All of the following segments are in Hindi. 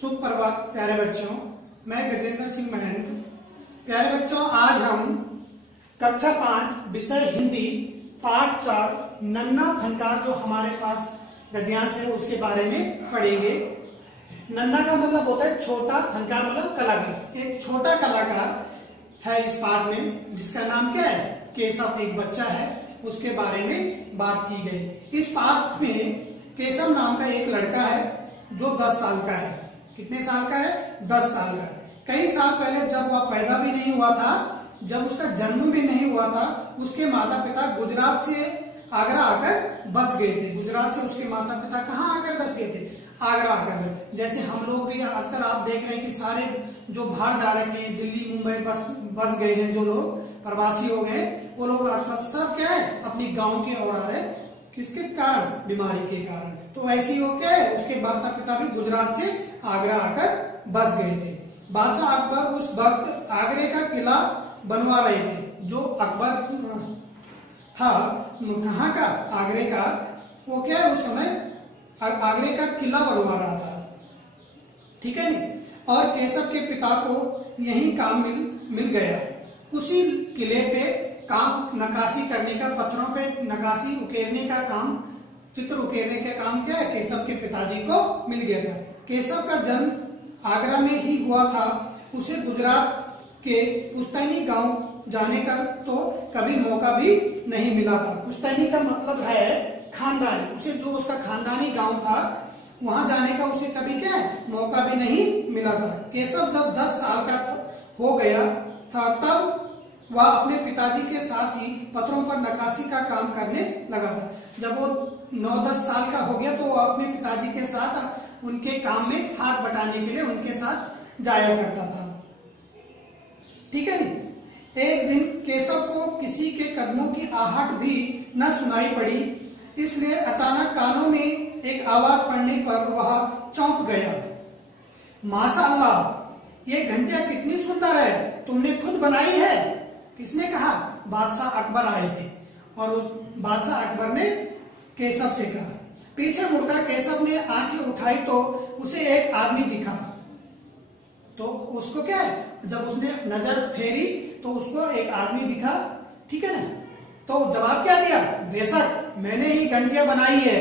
सुप्रभात प्यारे बच्चों, मैं गजेंद्र सिंह महंत। प्यारे बच्चों, आज हम कक्षा 5 विषय हिंदी पाठ 4 नन्ना फनकार जो हमारे पास गद्यांश है उसके बारे में पढ़ेंगे। नन्ना का मतलब होता है छोटा, फनकार मतलब कलाकार। एक छोटा कलाकार है इस पाठ में जिसका नाम क्या है? केशव। एक बच्चा है, उसके बारे में बात की गई। इस पाठ में केशव नाम का एक लड़का है जो 10 साल का है। कितने साल का है? 10 साल का। कई साल पहले जब वह पैदा भी नहीं हुआ था, जब उसका जन्म भी नहीं हुआ था, उसके माता पिता गुजरात से आगरा आकर बस गए थे। गुजरात से उसके माता पिता कहाँ आकर बस गए थे? आगरा आकर। जैसे हम लोग भी आजकल आप देख रहे हैं कि सारे जो बाहर जा रहे हैं, दिल्ली मुंबई बस गए हैं, जो लोग प्रवासी हो गए, वो लोग आजकल सब क्या है अपनी गांव की ओर आ रहे हैं। किसके कारण? बीमारी के कारण। तो ऐसे ही हो क्या है, उसके माता पिता भी गुजरात से आगरा आकर बस गए थे। बादशाह अकबर उस वक्त आगरे का किला बनवा रहे थे। जो अकबर था कहाँ का? आगरे का। वो क्या है उस समय आगरे का किला बनवा रहा था, ठीक है नी। और केशव के पिता को यही काम मिल गया। उसी किले पे काम नक्काशी करने का, पत्थरों पे नक्काशी उकेरने का काम, चित्र उकेरने का काम क्या है? केशव के पिताजी को मिल गया था। केशव का जन्म आगरा में ही हुआ था। उसे गुजरात के पुश्तैनी गांव जाने का तो कभी मौका भी नहीं मिला था। पुश्तैनी का मतलब है खानदानी। उसे जो उसका खानदानी गांव था वहां जाने का उसे कभी क्या है मौका भी नहीं मिला था। केशव जब 10 साल का हो गया था तब वह अपने पिताजी के साथ ही पत्थरों पर नक्काशी का काम करने लगा था। जब वो 9-10 साल का हो गया तो वह अपने पिताजी के साथ उनके काम में हाथ बटाने के लिए उनके साथ जाया करता था, ठीक है नी। एक दिन केशव को किसी के कदमों की आहट भी न सुनाई पड़ी, इसलिए अचानक कानों में एक आवाज पड़ने पर वह चौंक गया। माशाअल्लाह, ये घंटियां कितनी सुंदर है, तुमने खुद बनाई है? किसने कहा? बादशाह अकबर आए थे। और उस बादशाह अकबर ने केशव से कहा। पीछे मुड़कर केशव ने आंखें उठाई तो उसे एक आदमी दिखा। तो उसको क्या है, जब उसने नजर फेरी तो उसको एक आदमी दिखा, ठीक है ना। तो जवाब क्या दिया? बेशक, मैंने ही घंटियां बनाई है।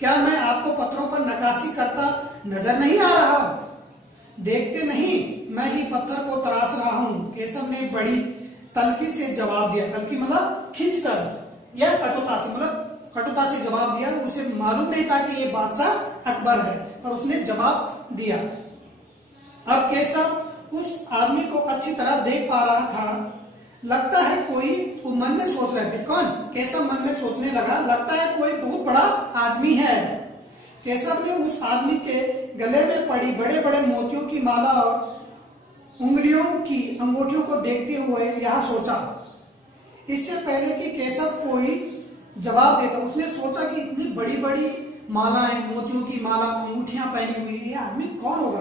क्या मैं आपको पत्थरों पर नक्काशी करता नजर नहीं आ रहा? देखते नहीं, मैं ही पत्थर को तराश रहा हूं। केशव ने बड़ी तल्खी से जवाब दिया। तल्खी मतलब खींचकर या कटुता से, मतलब कटुता से जवाब दिया। उसे मालूम नहीं था कि ये बादशाह अकबर है, पर उसने जवाब दिया। अब केशव उस आदमी को अच्छी तरह देख पा रहा था। लगता है कोई, वो मन में सोच रहे थे। कौन? केशव मन में सोचने लगा, लगता है कोई बहुत बड़ा आदमी है। केशव ने उस आदमी के गले में पड़ी बड़े बड़े मोतियों की माला और उंगलियों की अंगूठियों को देखते हुए यह सोचा। इससे पहले कि केशव कोई जवाब देता, उसने सोचा कि इतनी बड़ी बड़ी मालाएं, मोतियों की माला, अंगूठियां पहनी हुई, ये आदमी कौन होगा?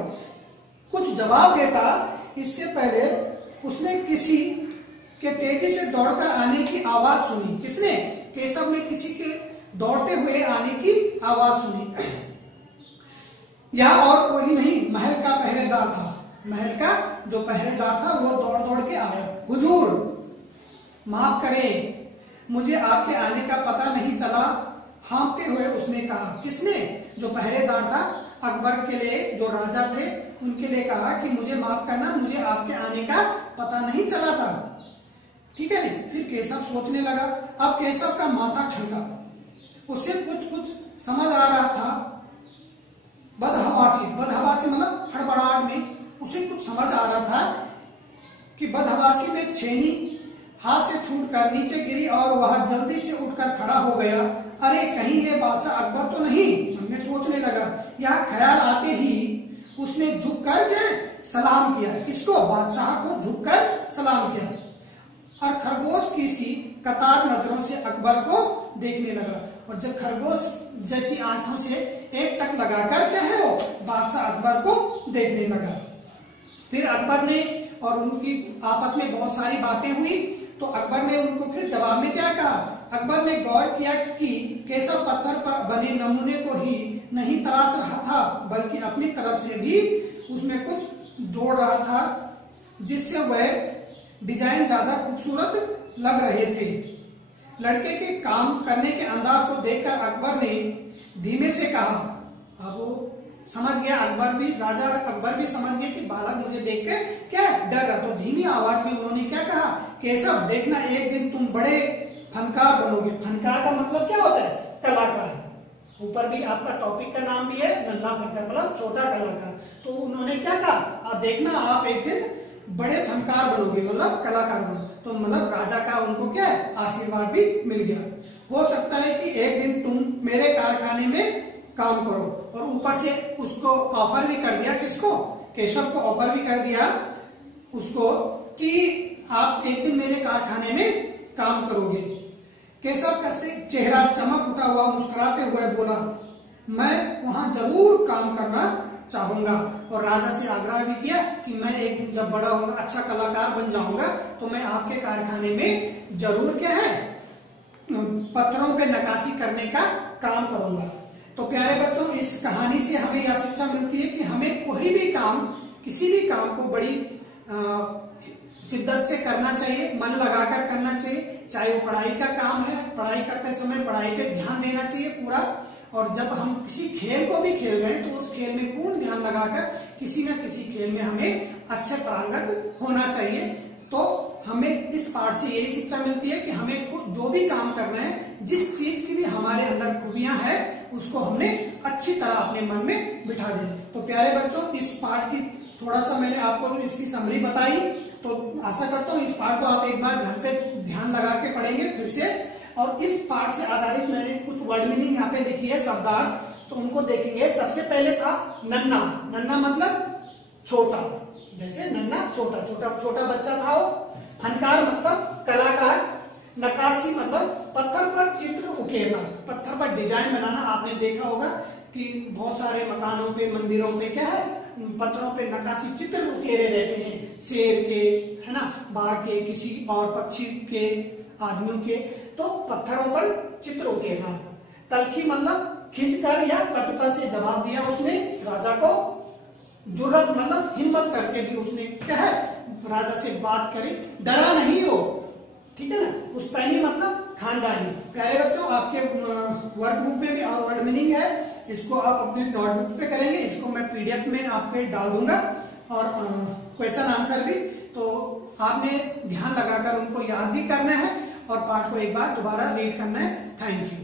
कुछ जवाब देता इससे पहले उसने किसी के तेजी से दौड़कर आने की आवाज सुनी। किसने? केशव ने किसी के दौड़ते हुए आने की आवाज सुनी। यह और कोई नहीं, महल का पहरेदार था। महल का जो पहरेदार था वो दौड़ दौड़ के आया। हुजूर, माफ करें, मुझे आपके आने का पता नहीं चला, हाँफते हुए उसने कहा। किसने? जो पहरेदार था अकबर के लिए, जो राजा थे उनके लिए कहा कि मुझे माफ करना, मुझे आपके आने का पता नहीं चला था, ठीक है नहीं। फिर केशव सोचने लगा। अब केशव का माथा ठनका, उससे कुछ समझ आ रहा था। बदहवासी मतलब हड़बड़ाहट में उसे कुछ समझ आ रहा था कि बदहवासी में छेनी हाथ से छूटकर नीचे गिरी और वह जल्दी से उठकर खड़ा हो गया। अरे कहीं ये बादशाह अकबर तो नहीं, मन में सोचने लगा। यह ख्याल आते ही उसने झुककर के सलाम किया। किसको? बादशाह को झुककर सलाम किया और खरगोश की सी कतार नजरों से अकबर को देखने लगा। और जब खरगोश जैसी आंखों से एक टक लगाकर क्या है वो बादशाह अकबर को देखने लगा। फिर अकबर ने और उनकी आपस में बहुत सारी बातें हुई। तो अकबर ने उनको फिर जवाब में क्या कहा? अकबर ने गौर किया कि केशव पत्थर पर बने नमूने को ही नहीं तराश रहा था, था बल्कि अपनी तरफ से भी उसमें कुछ जोड़ रहा था, जिससे वह डिजाइन ज्यादा खूबसूरत लग रहे थे। लड़के के काम करने के अंदाज को देखकर अकबर ने धीमे से कहा। अब वो समझ गया, राजा अकबर भी समझ गया कि बालक मुझे देख के क्या डर रहा, तो धीमी आवाज में उन्होंने क्या कहा, केशव देखना एक दिन तुम बड़े फनकार बनोगे। फनकार का मतलब क्या होता है, कलाकार। ऊपर भी आपका टॉपिक का नाम भी है नन्हा फनकार, मतलब छोटा कलाकार। तो उन्होंने क्या कहा, आप देखना आप एक दिन बड़े फनकार बनोगे, मतलब कलाकार बनो। तो मतलब राजा का उनको क्या है, आशीर्वाद भी मिल गया। हो सकता है कि एक दिन तुम मेरे कारखाने में काम करो। और ऊपर से उसको ऑफर भी कर दिया, किसको, केशव को ऑफर भी कर दिया उसको कि आप एक दिन मेरे कारखाने में काम करोगे। केशव का से चेहरा चमक उठा हुआ मुस्कुराते हुए बोला, मैं वहां जरूर काम करना चाहूंगा। और राजा से आग्रह भी किया कि मैं एक दिन जब बड़ा होऊंगा, अच्छा कलाकार बन जाऊंगा, तो मैं आपके कारखाने में जरूर क्या है, पत्थरों पे नक्काशी करने का काम करूंगा। तो प्यारे बच्चों, इस कहानी से हमें यह शिक्षा मिलती है कि हमें कोई भी काम, किसी भी काम को बड़ी शिद्दत से करना चाहिए, मन लगाकर करना चाहिए। चाहे वो पढ़ाई का काम है, पढ़ाई करते समय पढ़ाई पे ध्यान देना चाहिए पूरा। और जब हम किसी खेल को भी खेल रहे हैं तो उस खेल में पूर्ण ध्यान लगाकर किसी न किसी खेल में हमें अच्छे पारंगत होना चाहिए। तो हमें इस पाठ से यही शिक्षा मिलती है कि हमें जो भी काम करना है, जिस चीज की भी हमारे अंदर खूबियां हैं, उसको हमने अच्छी तरह अपने मन में बिठा देना। तो प्यारे बच्चों, इस पाठ की थोड़ा सा मैंने आपको इसकी समरी बताई, तो आशा करता हूँ इस पाठ को आप एक बार घर पे ध्यान लगा के पढ़ेंगे फिर से। और इस पाठ से आधारित मैंने कुछ वर्ड मीनिंग यहाँ पे लिखी है, शब्दार्थ, तो उनको देखेंगे। सबसे पहले था नन्हा। नन्हा मतलब छोटा, जैसे नन्हा छोटा, छोटा बच्चा था वो। फनकार मतलब कलाकार। नक्काशी मतलब पत्थर पर चित्र उकेरना, पत्थर पर डिजाइन बनाना। आपने देखा होगा कि बहुत सारे मकानों पे, मंदिरों पे क्या है, पत्थरों पे नक्काशी चित्र उकेरे रहते हैं, शेर के, है ना, बाघ के, किसी और पक्षी के, आदमियों के। तो पत्थरों पर चित्र उकेरना। तलखी मतलब खींचकर या कटुता से जवाब दिया उसने राजा को। जुर्रत मतलब हिम्मत करके भी उसने क्या है, राजा से बात करी, डरा नहीं हो, ठीक है ना। पुश्तैनी मतलब खानदानी। प्यारे बच्चों, आपके वर्कबुक में भी और वर्ड मीनिंग है, इसको आप अपने नोटबुक पे करेंगे। इसको मैं पीडीएफ में आपके डाल दूंगा और क्वेश्चन आंसर भी। तो आपने ध्यान लगाकर उनको याद भी करना है और पाठ को एक बार दोबारा रीड करना है। Thank you.